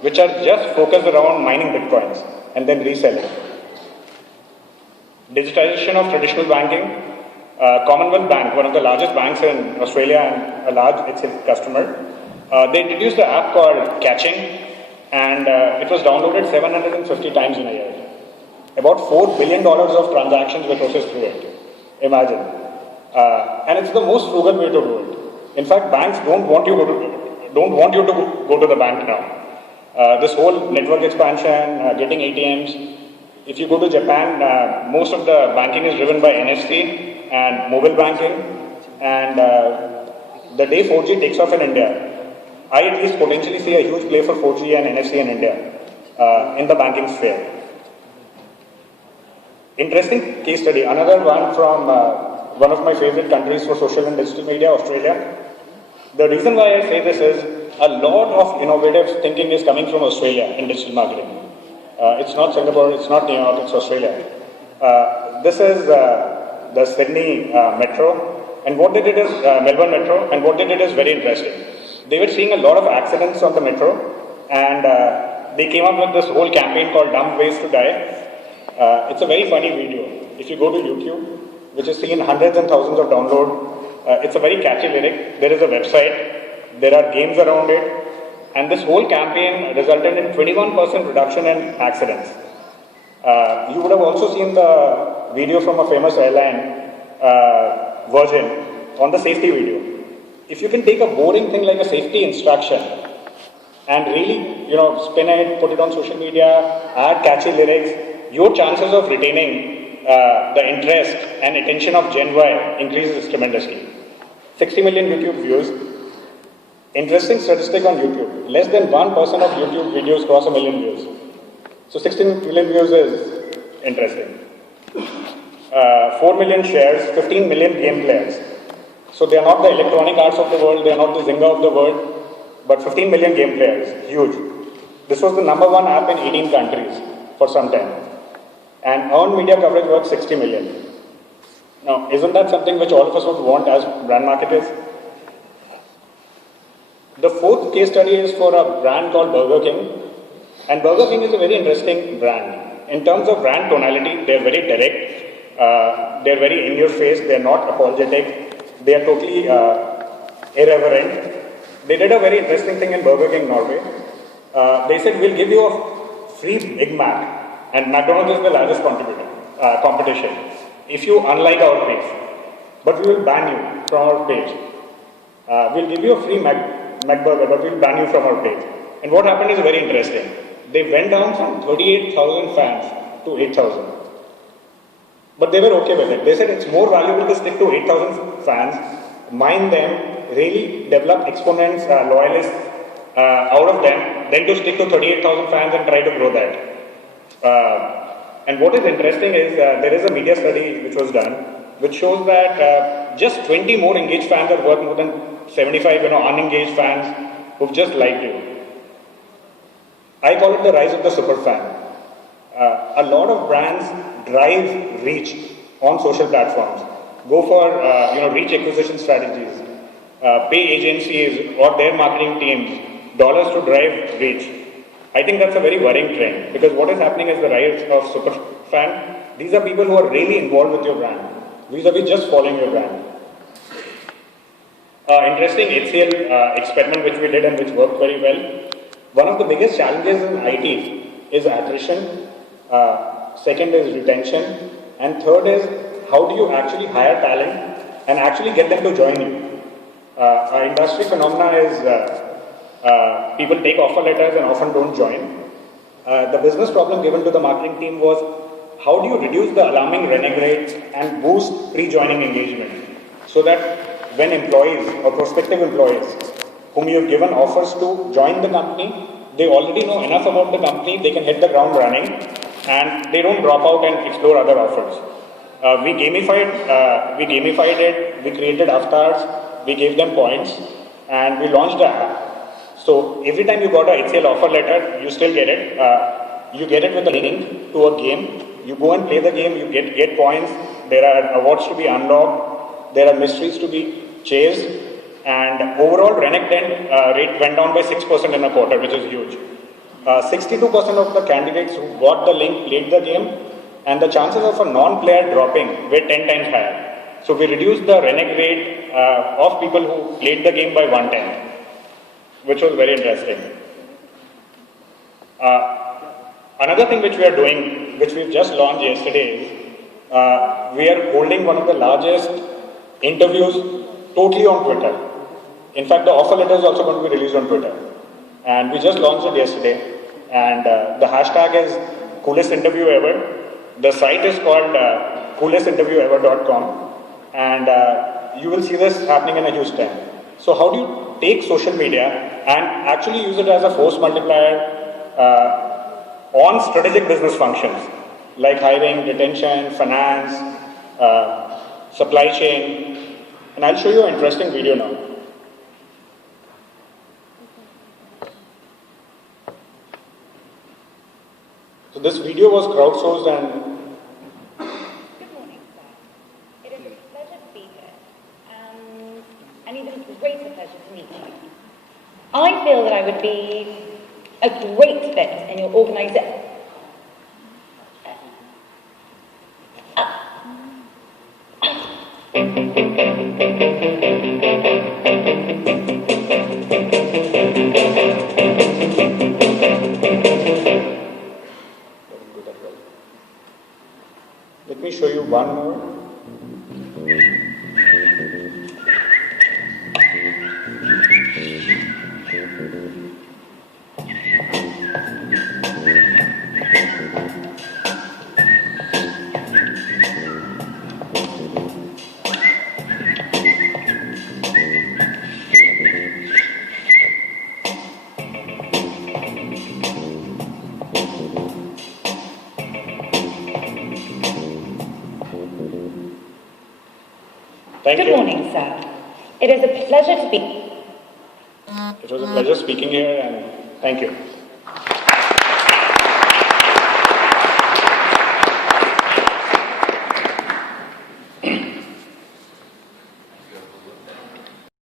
which are just focused around mining bitcoins and then reselling. Digitization of traditional banking. Commonwealth Bank, one of the largest banks in Australia and a large HCL customer, they introduced an app called Catching, and it was downloaded 750 times in a year. About $4 billion of transactions were processed through it. Imagine. And it's the most frugal way to do it. In fact, banks don't want you to go to the bank now. This whole network expansion, getting ATMs. If you go to Japan, most of the banking is driven by NFC and mobile banking. And the day 4G takes off in India, I at least potentially see a huge play for 4G and NFC in India in the banking sphere. Interesting case study. Another one from one of my favorite countries for social and digital media, Australia. The reason why I say this is a lot of innovative thinking is coming from Australia in digital marketing. It's not Singapore, it's not New York, it's Australia. This is the Sydney Metro, and what they did is Melbourne Metro, and what they did is very interesting. They were seeing a lot of accidents on the metro, and they came up with this whole campaign called Dumb Ways to Die. It's a very funny video. If you go to YouTube, which is seen hundreds and thousands of downloads, it's a very catchy lyric. There is a website, there are games around it, and this whole campaign resulted in 21% reduction in accidents. You would have also seen the video from a famous airline, Virgin, on the safety video. If you can take a boring thing like a safety instruction and really, spin it, put it on social media, add catchy lyrics, your chances of retaining the interest and attention of Gen Y increases tremendously. 60 million YouTube views. Interesting statistic on YouTube. Less than 1% of YouTube videos cross 1 million views. So 16 million views is interesting. 4 million shares, 15 million game players. So they are not the Electronic Arts of the world, they are not the Zynga of the world, but 15 million game players. Huge. This was the #1 app in 18 countries for some time. And earned media coverage was 60 million. Now, isn't that something which all of us would want as brand marketers? The fourth case study is for a brand called Burger King. And Burger King is a very interesting brand. In terms of brand tonality, they're very direct, they're very in your face, they're not apologetic, they are totally irreverent. They did a very interesting thing in Burger King, Norway. They said, we'll give you a free Big Mac, and McDonald's is the largest competition, if you unlike our page. But we will ban you from our page. We'll give you a free McBurger, but we'll ban you from our page. And what happened is very interesting. They went down from 38,000 fans to 8,000. But they were okay with it. They said it's more valuable to stick to 8,000 fans, mine them, really develop exponents, loyalists out of them, than to stick to 38,000 fans and try to grow that. And what is interesting is there is a media study which was done, which shows that just 20 more engaged fans are worth more than 75 unengaged fans who've just liked you. I call it the rise of the super fan. A lot of brands drive reach on social platforms, go for reach acquisition strategies, pay agencies or their marketing teams dollars to drive reach. I think that's a very worrying trend, because what is happening is the rise of super fan. These are people who are really involved with your brand, vis-a-vis just following your brand. Interesting HCL experiment which we did and which worked very well. One of the biggest challenges in IT is attrition, second is retention, and third is how do you actually hire talent and actually get them to join you. Our industry phenomena is people take offer letters and often don't join. The business problem given to the marketing team was how do you reduce the alarming renegade and boost pre-joining engagement so that when employees or prospective employees whom you have given offers to join the company, they already know enough about the company, they can hit the ground running and they don't drop out and explore other offers. We gamified it, we created avatars, we gave them points, and we launched the app. So every time you got a HCL offer letter, you still get it. You get it with a link to a game. You go and play the game, you get points, there are awards to be unlocked, there are mysteries to be chased, and overall renegade rate went down by 6% in a quarter, which is huge. 62% of the candidates who got the link played the game, and the chances of a non-player dropping were 10 times higher. So we reduced the renege rate of people who played the game by 1/10, which was very interesting. Another thing which we are doing, which we've just launched yesterday, is we are holding one of the largest interviews totally on Twitter. In fact, the offer letter is also going to be released on Twitter. And we just launched it yesterday. And the hashtag is coolest interview ever. The site is called coolestinterviewever.com. And you will see this happening in Houston. So how do you take social media and actually use it as a force multiplier on strategic business functions like hiring, retention, finance, supply chain? And I'll show you an interesting video now. So this video was crowdsourced and... Good morning, sir. It is a pleasure to be here, and even greater pleasure to meet you. I feel that I would be a great fit in your organisation. Let me show you one more. Thank you. Good morning, sir. It is a pleasure to be. It was a pleasure speaking here, and thank you.